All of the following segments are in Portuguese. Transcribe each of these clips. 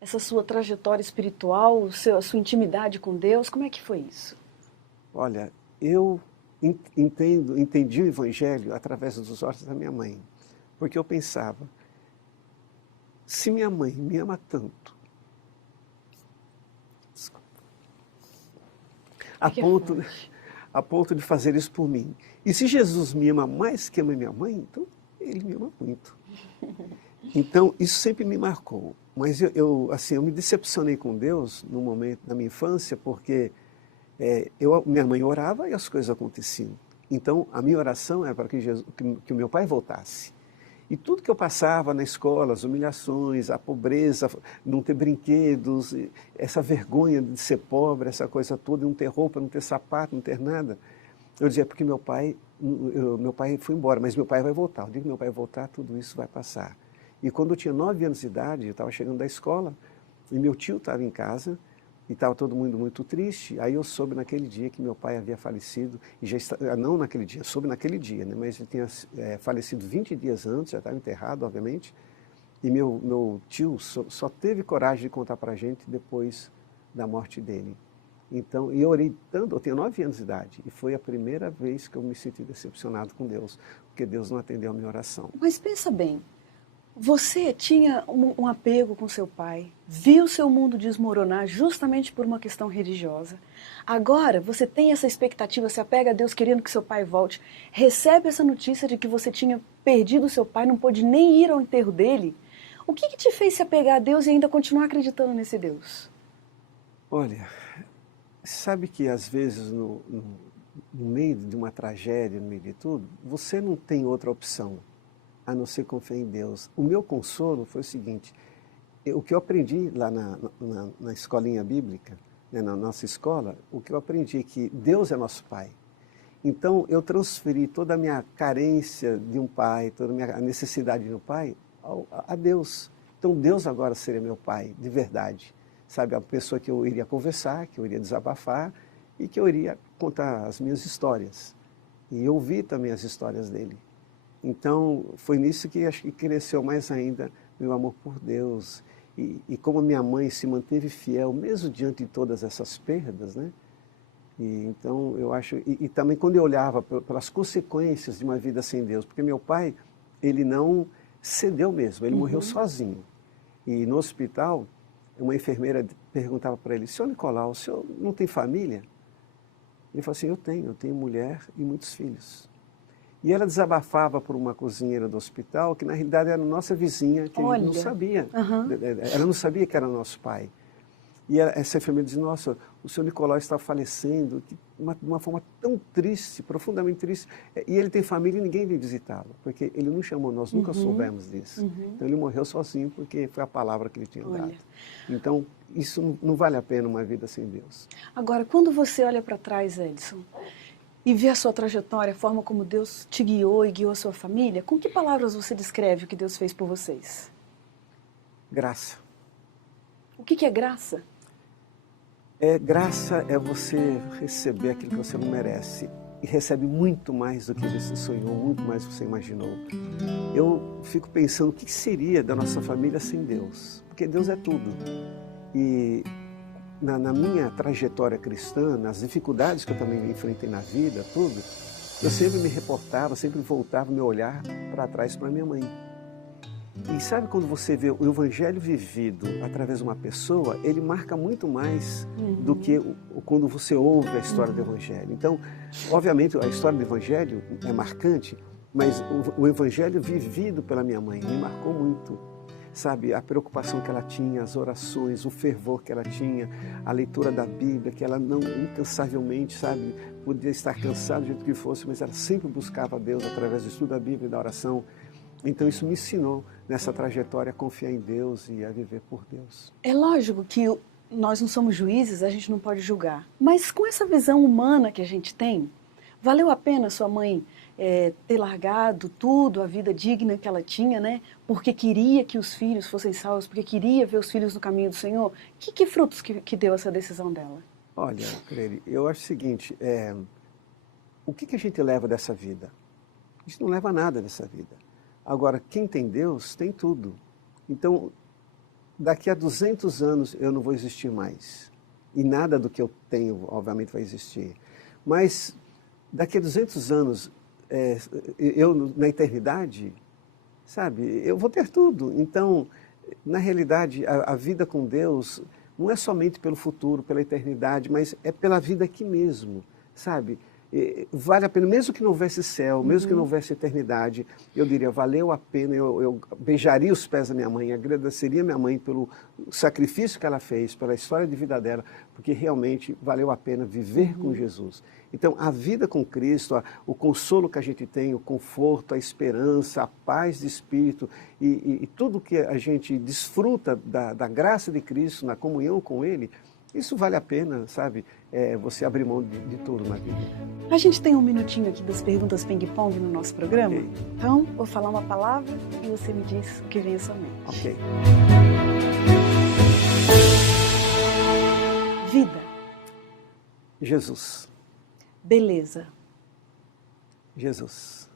Essa sua trajetória espiritual, a sua intimidade com Deus, como é que foi isso? Olha, eu entendi o Evangelho através dos olhos da minha mãe. Porque eu pensava, se minha mãe me ama tanto, a Fique à ponto, vontade. a ponto de fazer isso por mim, e se Jesus me ama mais que ama minha mãe, então ele me ama muito. Então, isso sempre me marcou. Mas assim, eu me decepcionei com Deus no momento da minha infância, porque minha mãe orava e as coisas aconteciam. Então, a minha oração era para que o meu pai voltasse. E tudo que eu passava na escola, as humilhações, a pobreza, não ter brinquedos, essa vergonha de ser pobre, essa coisa toda, não ter roupa, não ter sapato, não ter nada, eu dizia, porque meu pai foi embora, mas meu pai vai voltar. Eu digo que meu pai vai voltar, tudo isso vai passar. E quando eu tinha 9 anos de idade, eu estava chegando da escola, e meu tio estava em casa, e estava todo mundo muito triste. Aí eu soube naquele dia que meu pai havia falecido, e não naquele dia, soube naquele dia, né? Mas ele tinha falecido 20 dias antes, já estava enterrado, obviamente. E meu tio só teve coragem de contar para a gente depois da morte dele. Então, e eu orei tanto, eu tinha 9 anos de idade, e foi a primeira vez que eu me senti decepcionado com Deus, porque Deus não atendeu a minha oração. Mas pensa bem, você tinha um apego com seu pai, viu seu mundo desmoronar justamente por uma questão religiosa. Agora você tem essa expectativa, se apega a Deus querendo que seu pai volte, recebe essa notícia de que você tinha perdido seu pai, não pôde nem ir ao enterro dele. O que te fez se apegar a Deus e ainda continuar acreditando nesse Deus? Olha, sabe que às vezes no meio de uma tragédia, no meio de tudo, você não tem outra opção a não ser confiar em Deus. O meu consolo foi o seguinte, o que eu aprendi lá na escolinha bíblica, né, na nossa escola, o que eu aprendi é que Deus é nosso Pai. Então eu transferi toda a minha carência de um pai, toda a minha necessidade de um pai a Deus. Então Deus agora seria meu pai, de verdade. Sabe, a pessoa que eu iria conversar, que eu iria desabafar e que eu iria contar as minhas histórias. E ouvir também as histórias dele. Então, foi nisso que acho que cresceu mais ainda meu amor por Deus. E como minha mãe se manteve fiel, mesmo diante de todas essas perdas, né? E, então, eu acho... E também quando eu olhava pelas consequências de uma vida sem Deus, porque meu pai, ele não cedeu mesmo, ele morreu Uhum. sozinho. E no hospital, uma enfermeira perguntava para ele, senhor Nicolau, o senhor não tem família? Ele falou assim, eu tenho mulher e muitos filhos. E ela desabafava por uma cozinheira do hospital, que na realidade era nossa vizinha, que a gente não Olha, sabia. aham. Ela não sabia que era nosso pai. E essa enfermeira dizia, nossa, o senhor Nicolau está falecendo, de uma forma tão triste, profundamente triste. E ele tem família e ninguém veio visitá-lo, porque ele não chamou, nós nunca Uhum. soubemos disso. Uhum. Então ele morreu sozinho, porque foi a palavra que ele tinha dado. Olha. Então, isso não vale a pena uma vida sem Deus. Agora, quando você olha para trás, Edson, e vê a sua trajetória, a forma como Deus te guiou e guiou a sua família, com que palavras você descreve o que Deus fez por vocês? Graça. O que é graça? Graça é você receber aquilo que você não merece. E recebe muito mais do que você sonhou, muito mais do que você imaginou. Eu fico pensando o que seria da nossa família sem Deus. Porque Deus é tudo. E na minha trajetória cristã, nas dificuldades que eu também enfrentei na vida, tudo, eu sempre me reportava, sempre voltava meu olhar para trás para minha mãe. E sabe quando você vê o evangelho vivido através de uma pessoa, ele marca muito mais do que Uhum. quando você ouve a história do Uhum. evangelho. Então, obviamente, a história do evangelho é marcante, mas o evangelho vivido pela minha mãe me marcou muito. Sabe, a preocupação que ela tinha, as orações, o fervor que ela tinha, a leitura da Bíblia, que ela não incansavelmente, sabe, podia estar cansada do jeito que fosse, mas ela sempre buscava a Deus através do estudo da Bíblia e da oração. Então isso me ensinou nessa trajetória a confiar em Deus e a viver por Deus. É lógico que nós não somos juízes, a gente não pode julgar. Mas com essa visão humana que a gente tem, valeu a pena sua mãe ter largado tudo, a vida digna que ela tinha, né? Porque queria que os filhos fossem salvos, porque queria ver os filhos no caminho do Senhor? Que frutos que deu essa decisão dela? Olha, Cleire, eu acho o seguinte, o que a gente leva dessa vida? A gente não leva nada dessa vida. Agora, quem tem Deus tem tudo. Então, daqui a 200 anos eu não vou existir mais. E nada do que eu tenho, obviamente, vai existir. Mas daqui a 200 anos, eu na eternidade, sabe, eu vou ter tudo. Então, na realidade, a vida com Deus não é somente pelo futuro, pela eternidade, mas é pela vida aqui mesmo, sabe? Vale a pena, mesmo que não houvesse céu, mesmo que não houvesse eternidade, eu diria, valeu a pena, eu beijaria os pés da minha mãe, agradeceria minha mãe pelo sacrifício que ela fez, pela história de vida dela, porque realmente valeu a pena viver com Jesus. Então, a vida com Cristo, o consolo que a gente tem, o conforto, a esperança, a paz de espírito e tudo que a gente desfruta da graça de Cristo, na comunhão com Ele, isso vale a pena, sabe? Você abrir mão de tudo na vida. A gente tem um minutinho aqui das perguntas ping-pong no nosso programa. Ok. Então, vou falar uma palavra e você me diz o que vem à sua mente. Ok. Vida. Jesus. Beleza. Jesus.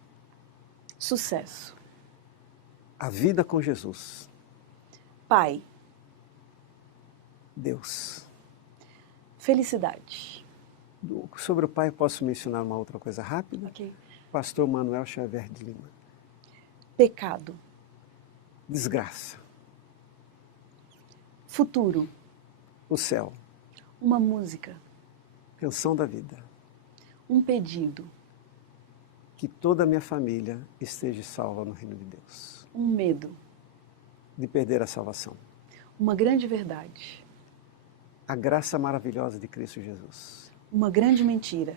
Sucesso. A vida com Jesus. Pai. Deus. Felicidade. Sobre o pai, posso mencionar uma outra coisa rápida? Ok. Pastor Manuel Xavier de Lima. Pecado. Desgraça. Futuro. O céu. Uma música. Canção da vida. Um pedido. Que toda a minha família esteja salva no reino de Deus. Um medo. De perder a salvação. Uma grande verdade. A graça maravilhosa de Cristo Jesus. Uma grande mentira.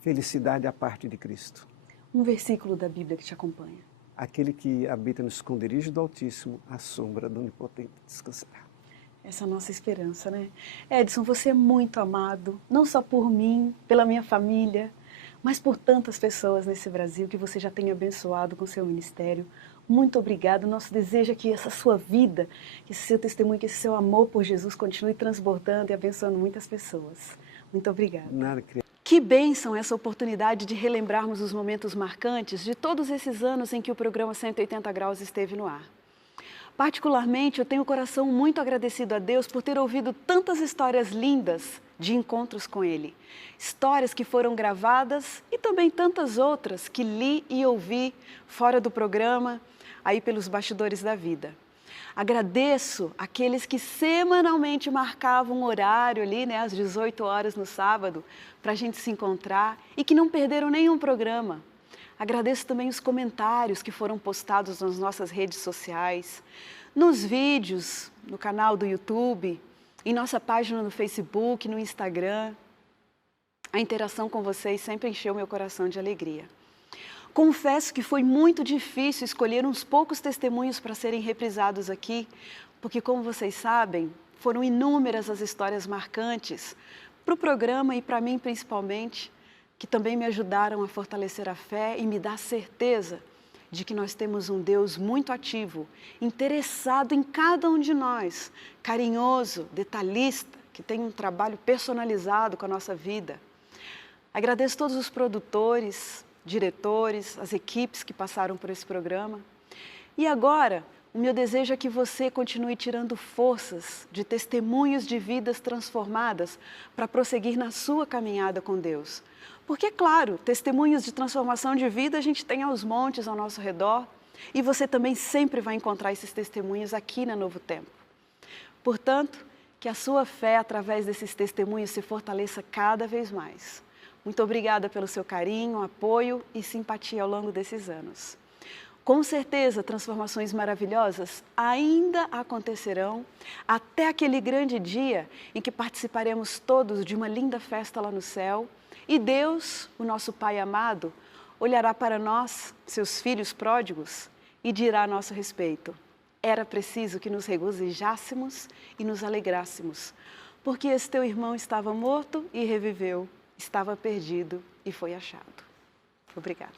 Felicidade à parte de Cristo. Um versículo da Bíblia que te acompanha. Aquele que habita no esconderijo do Altíssimo, à sombra do Onipotente descansará. Essa é a nossa esperança, né? Edson, você é muito amado, não só por mim, pela minha família, mas por tantas pessoas nesse Brasil que você já tem abençoado com seu ministério. Muito obrigado. Nosso desejo é que essa sua vida, que esse seu testemunho, que esse seu amor por Jesus continue transbordando e abençoando muitas pessoas. Muito obrigada. Nada, querido. Que bênção essa oportunidade de relembrarmos os momentos marcantes de todos esses anos em que o programa 180 Graus esteve no ar. Particularmente, eu tenho o coração muito agradecido a Deus por ter ouvido tantas histórias lindas de encontros com Ele. Histórias que foram gravadas e também tantas outras que li e ouvi fora do programa, aí pelos bastidores da vida. Agradeço aqueles que semanalmente marcavam um horário ali, né, às 18 horas no sábado, para a gente se encontrar e que não perderam nenhum programa. Agradeço também os comentários que foram postados nas nossas redes sociais, nos vídeos, no canal do YouTube, em nossa página no Facebook, no Instagram. A interação com vocês sempre encheu meu coração de alegria. Confesso que foi muito difícil escolher uns poucos testemunhos para serem reprisados aqui, porque, como vocês sabem, foram inúmeras as histórias marcantes para o programa e para mim principalmente, que também me ajudaram a fortalecer a fé e me dar certeza de que nós temos um Deus muito ativo, interessado em cada um de nós, carinhoso, detalhista, que tem um trabalho personalizado com a nossa vida. Agradeço todos os produtores, diretores, as equipes que passaram por esse programa. E agora, o meu desejo é que você continue tirando forças de testemunhos de vidas transformadas para prosseguir na sua caminhada com Deus. Porque, claro, testemunhos de transformação de vida a gente tem aos montes ao nosso redor e você também sempre vai encontrar esses testemunhos aqui na Novo Tempo. Portanto, que a sua fé através desses testemunhos se fortaleça cada vez mais. Muito obrigada pelo seu carinho, apoio e simpatia ao longo desses anos. Com certeza, transformações maravilhosas ainda acontecerão até aquele grande dia em que participaremos todos de uma linda festa lá no céu e Deus, o nosso Pai amado, olhará para nós, seus filhos pródigos, e dirá a nosso respeito: era preciso que nos regozijássemos e nos alegrássemos, porque esse teu irmão estava morto e reviveu, estava perdido e foi achado. Obrigada.